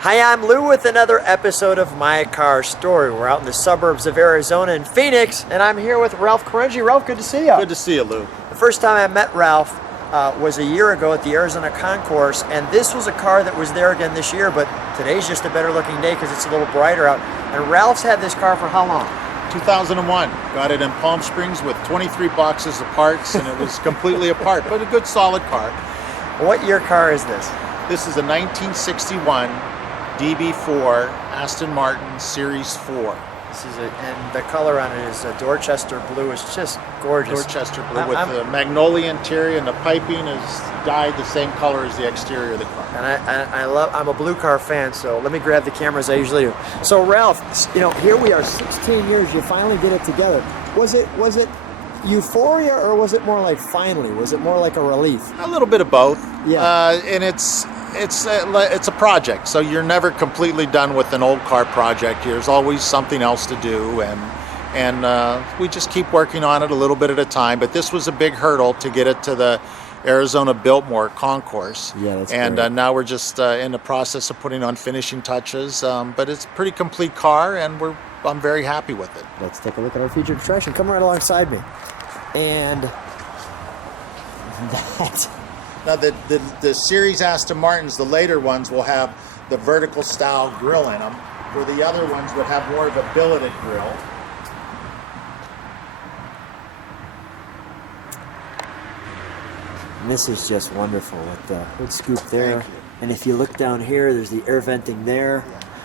Hi, I'm Lou with another episode of My Car Story. We're out in the suburbs of Arizona in Phoenix, and I'm here with Ralph Carungi. Ralph, good to see you. Good to see you, Lou. The first time I met Ralph was a year ago at the Arizona Concourse, and this was a car that was there again this year, but today's just a better looking day because it's a little brighter out. And Ralph's had this car for how long? 2001. Got it in Palm Springs with 23 boxes of parts, and it was completely apart, but a good solid car. What year car is this? This is a 1961 DB4 Aston Martin Series 4. This is and the color on it is a Dorchester blue. It's just gorgeous. Dorchester blue with the magnolia interior, and the piping is dyed the same color as the exterior of the car. And I'm a blue car fan, so let me grab the camera as I usually do. So Ralph, here we are, 16 years. You finally get it together. Was it euphoria, or was it more like finally? Was it more like a relief? A little bit of both. Yeah. And it's a project, so you're never completely done with an old car project. There's always something else to do, and we just keep working on it a little bit at a time. But this was a big hurdle to get it to the Arizona Biltmore Concourse. Yeah, that's and great. Now we're just in the process of putting on finishing touches. But it's a pretty complete car, and I'm very happy with it. Let's take a look at our featured attraction. Come right alongside me, and that. Now, the series Aston Martins, the later ones, will have the vertical style grille in them, where the other ones would have more of a billeted grille. And this is just wonderful with the hood scoop there. Thank you. And if you look down here, there's the air venting there.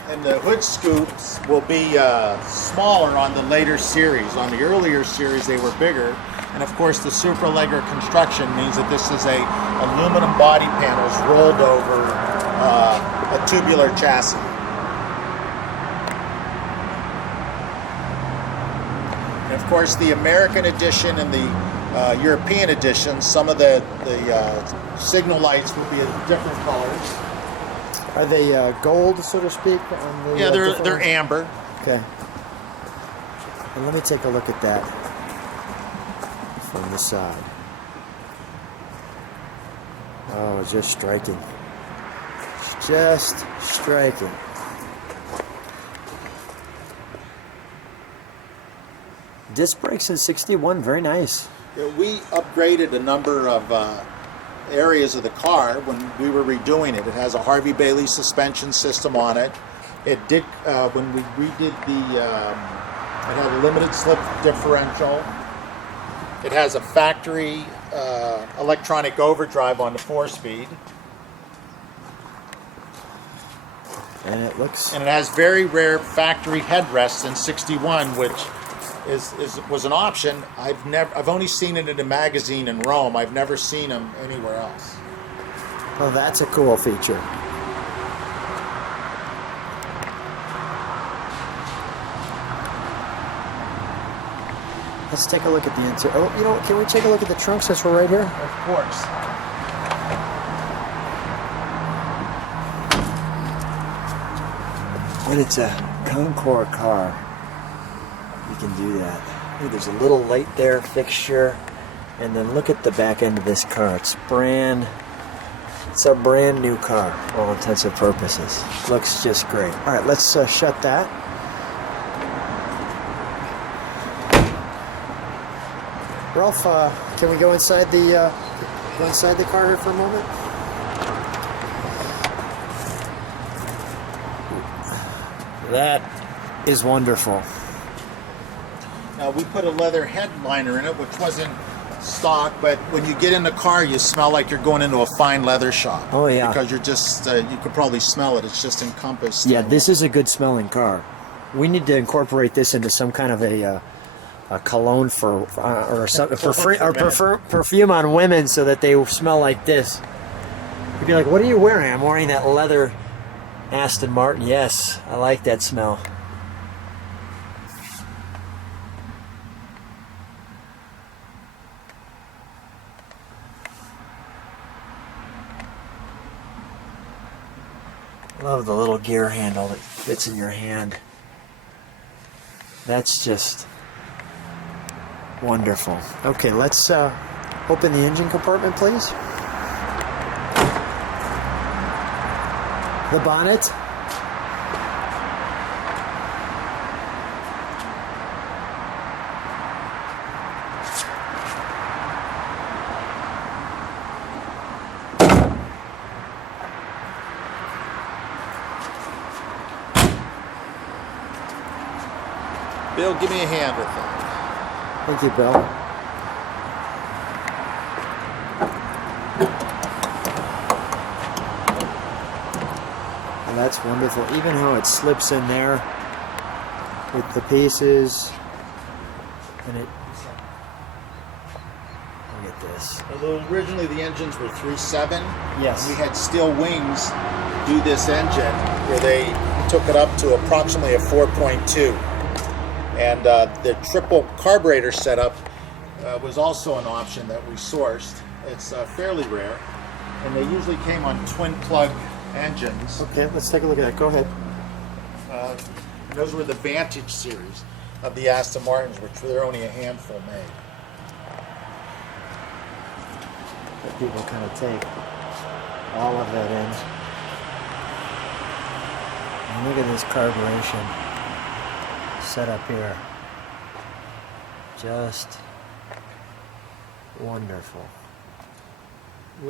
And the hood scoops will be smaller on the later series. On the earlier series, they were bigger. And of course, the Superleggara construction means that this is a aluminum body panels rolled over a tubular chassis. And of course, the American edition and the European edition, some of the signal lights will be in different colors. Are they gold, so to speak? On the, Yeah, they're amber. Okay. And let me take a look at that from the side. Oh, just striking. Just striking. Disc brakes in 61, very nice. Yeah, we upgraded a number of areas of the car when we were redoing it. It has a Harvey Bailey suspension system on it. It did when we redid it had a limited slip differential. It has a factory electronic overdrive on the 4-speed. And it looks... And it has very rare factory headrests in 61, which was an option. I've only seen it in a magazine in Rome. I've never seen them anywhere else. Oh, that's a cool feature. Let's take a look at the interior. Oh, can we take a look at the trunk since we're right here? Of course. And it's a Concours car. You can do that. Ooh, there's a little light there, fixture. And then look at the back end of this car. It's a brand new car, for all intents and purposes. Looks just great. All right, let's shut that. Ralph, can we go inside the car here for a moment? That is wonderful. Now, we put a leather headliner in it, which wasn't stock, but when you get in the car, you smell like you're going into a fine leather shop. Oh, yeah. Because you're just, you could probably smell it. It's just encompassed. Yeah, this is a good smelling car. We need to incorporate this into some kind of a cologne for perfume on women so that they smell like this. You'd be like, what are you wearing? I'm wearing that leather Aston Martin. Yes, I like that smell. Love the little gear handle that fits in your hand. That's just wonderful. Okay, let's open the engine compartment, please. The bonnet. Bill, give me a hand with that. Thank you, Bill. And that's wonderful. Even how it slips in there with the pieces. And it... Look at this. Although originally the engines were 3.7. Yes. We had steel wings do this engine where they took it up to approximately a 4.2. And the triple carburetor setup was also an option that we sourced. It's fairly rare, and they usually came on twin plug engines. Okay, let's take a look at that. Go ahead. Those were the Vantage series of the Aston Martins, which were only a handful made. But people kind of take all of that in. And look at this carburation set up here. Just wonderful.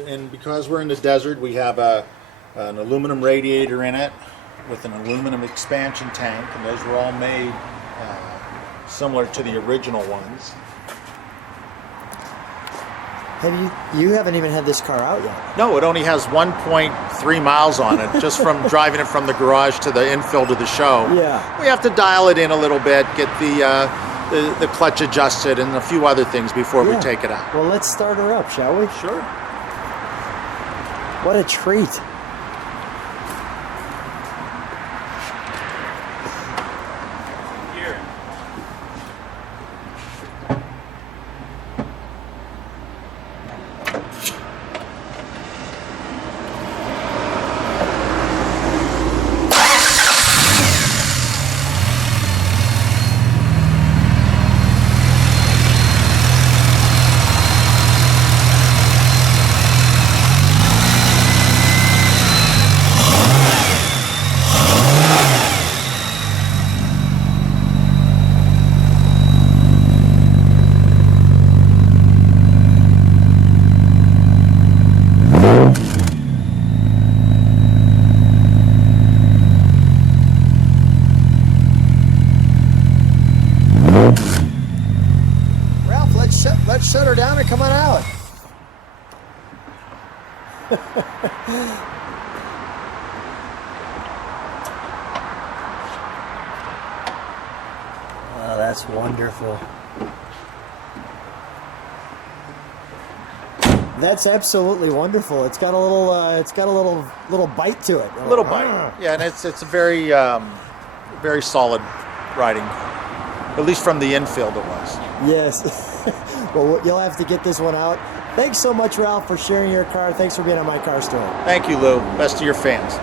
And because we're in the desert, we have an aluminum radiator in it with an aluminum expansion tank, and those were all made similar to the original ones. You haven't even had this car out yet? No, it only has 1.3 miles on it, just from driving it from the garage to the infield of the show. Yeah. We have to dial it in a little bit, get the clutch adjusted, and a few other things before we take it out. Well, let's start her up, shall we? Sure. What a treat. Ralph, let's shut her down and come on out. Oh, that's wonderful. That's absolutely wonderful. It's got a little bite to it. A little bite. Yeah, and it's a very very solid riding. At least from the infield it was. Yes. Well, you'll have to get this one out. Thanks so much, Ralph, for sharing your car. Thanks for being on My Car Story. Thank you, Lou. Best to your fans.